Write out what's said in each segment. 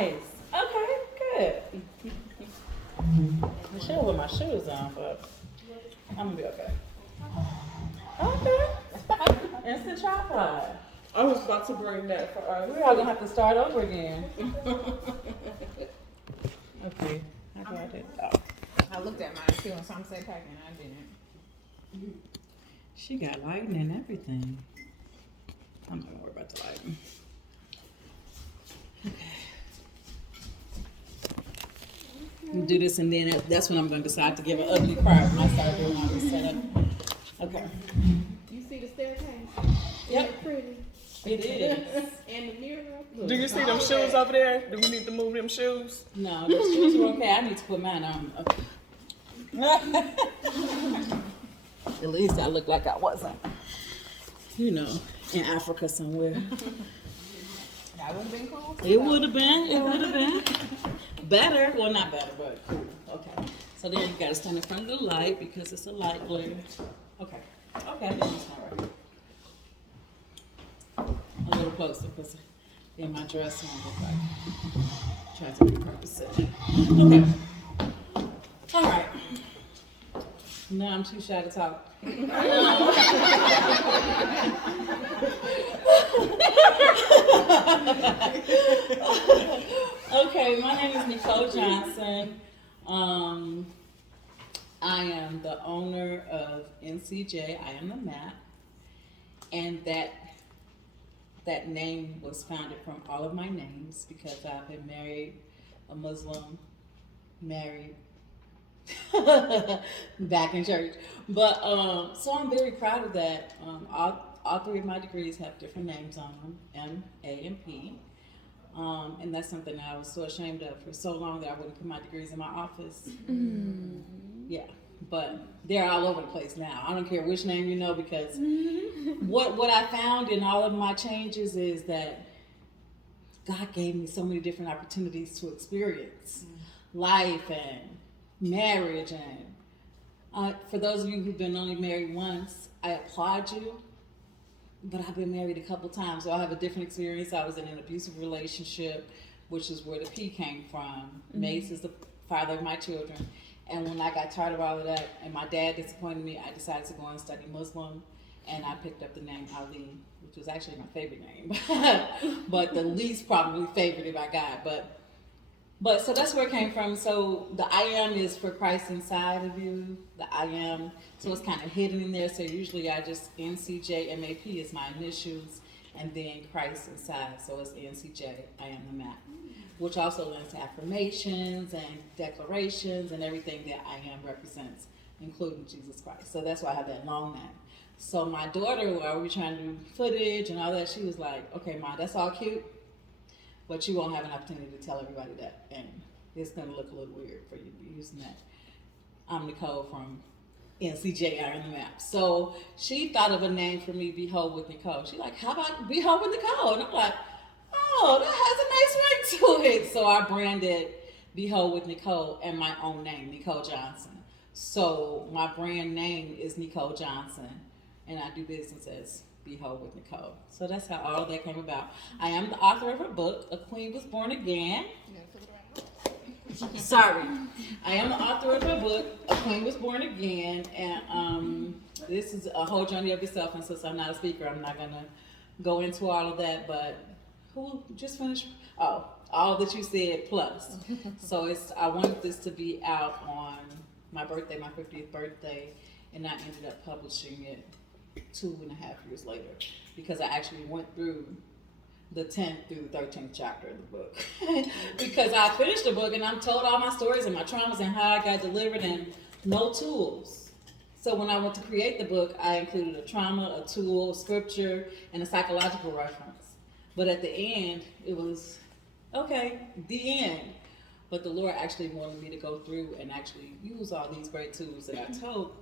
Nice. Okay, good. I should put my shoes on, but I'm gonna be okay. Okay. Instant chocolate. I was about to bring that for us. We're all gonna have to start over again. Okay. How do I do it? Oh. I looked at mine too, and some said packing, I didn't. She got lighting and everything. I'm not gonna worry about the lighting. Okay. Do this, and then that's when I'm gonna decide to give an ugly cry when I start doing all this setup. Okay. You see the staircase? Yep. Isn't it pretty? It is. And the mirror. Do you see them shoes over there? Do we need to move them shoes? No, the shoes are okay. I need to put mine on. Okay. At least I look like I wasn't, in Africa somewhere. That would have been cool. It would have been. Better. Well, not better, but cool. Okay. So then you gotta stand in front of the light because it's a light glare. Okay. Okay, I think it's not right. A little closer because in my dress on look like try to repurpose it. Okay. All right. Now I'm too shy to talk. Okay, my name is Nicole Johnson. I am the owner of NCJ. I am the map, and that name was founded from all of my names because I've been married, a Muslim, married, back in church. But so I'm very proud of that. All three of my degrees have different names on them, M, A, and P. And that's something that I was so ashamed of for so long that I wouldn't put my degrees in my office. Mm-hmm. Yeah, but they're all over the place now. I don't care which name you know because what I found in all of my changes is that God gave me so many different opportunities to experience life and marriage. And for those of you who've been only married once, I applaud you. But I've been married a couple times, so I have a different experience. I was in an abusive relationship, which is where the P came from. Mm-hmm. Mace is the father of my children. And when I got tired of all of that, and my dad disappointed me, I decided to go and study Muslim, and I picked up the name Ali, which was actually my favorite name, but the least probably favored by God. But so that's where it came from. So the I am is for Christ inside of you. The I am, so it's kind of hidden in there. So usually I just NCJMAP is my initials, and then Christ inside. So it's NCJ, I am the map, which also lends to affirmations and declarations and everything that I am represents, including Jesus Christ. So that's why I have that long name. So my daughter, while we were trying to do footage and all that, she was like, "Okay, Ma, that's all cute, but you won't have an opportunity to tell everybody that, and it's going to look a little weird for you to be using that. I'm Nicole from NCJ on the map." So she thought of a name for me, Behold with Nicole. She's like, "How about Behold with Nicole?" And I'm like, "Oh, that has a nice ring to it." So I branded Behold with Nicole and my own name, Nicole Johnson. So my brand name is Nicole Johnson, and I do business as Behold with Nicole. So that's how all that came about. I am the author of a book, A Queen Was Born Again. Sorry. I am the author of a book, A Queen Was Born Again, and this is a whole journey of itself, and since I'm not a speaker, I'm not going to go into all of that, but who just finished? Oh, all that you said plus. So I wanted this to be out on my birthday, my 50th birthday, and I ended up publishing it 2.5 years later because I actually went through the 10th through 13th chapter of the book because I finished the book and I'm told all my stories and my traumas and how I got delivered and no tools. So when I went to create the book, I included a trauma, a tool, scripture, and a psychological reference. But at the end, it was, okay, the end. But the Lord actually wanted me to go through and actually use all these great tools that I told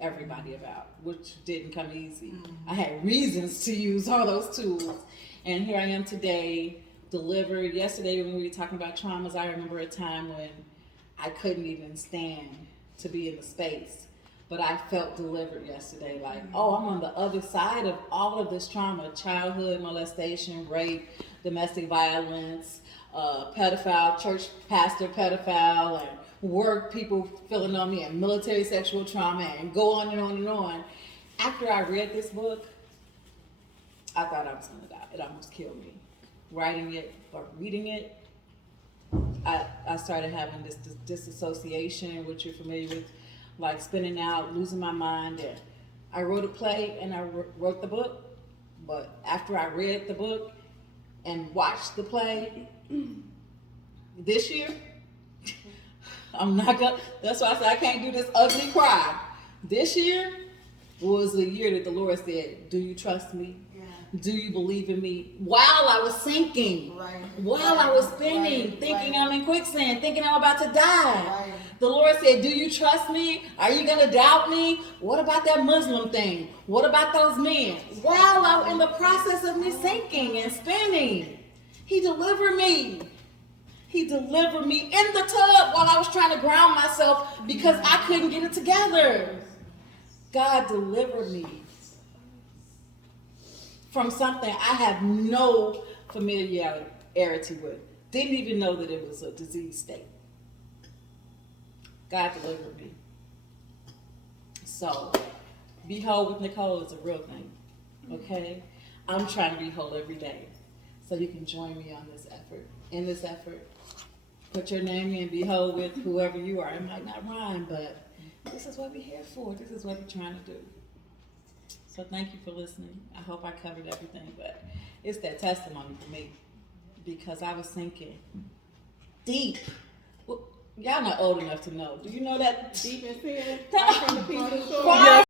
everybody about, which didn't come easy. I had reasons to use all those tools. And here I am today, delivered. Yesterday when we were talking about traumas, I remember a time when I couldn't even stand to be in the space. But I felt delivered yesterday, like, oh, I'm on the other side of all of this trauma, childhood molestation, rape, domestic violence, pedophile, church pastor pedophile, and work people feeling on me, and military sexual trauma, and go on and on and on. After I read this book, I thought I was going to die. It almost killed me. Writing it or reading it, I started having this disassociation, which you're familiar with, like spinning out, losing my mind. And I wrote a play and I wrote the book. But after I read the book and watched the play this year, I'm not gonna, that's why I said I can't do this ugly cry. This year was the year that the Lord said, do you trust me? Do you believe in me? While I was sinking, while I was spinning, thinking I'm in quicksand, thinking I'm about to die. The Lord said, do you trust me? Are you going to doubt me? What about that Muslim thing? What about those men? While I'm in the process of me sinking and spinning, He delivered me. He delivered me in the tub while I was trying to ground myself because I couldn't get it together. God delivered me from something I have no familiarity with. Didn't even know that it was a disease state. God delivered me. So, be whole with Nicole is a real thing. Okay? I'm trying to be whole every day. So you can join me on this effort. In this effort, put your name in, be whole with whoever you are. It might not rhyme, but this is what we're here for. This is what we're trying to do. So thank you for listening. I hope I covered everything, but it's that testimony for me because I was sinking deep. Well, y'all not old enough to know. Do you know that? Deep in sin, Far from the peace of the shore. far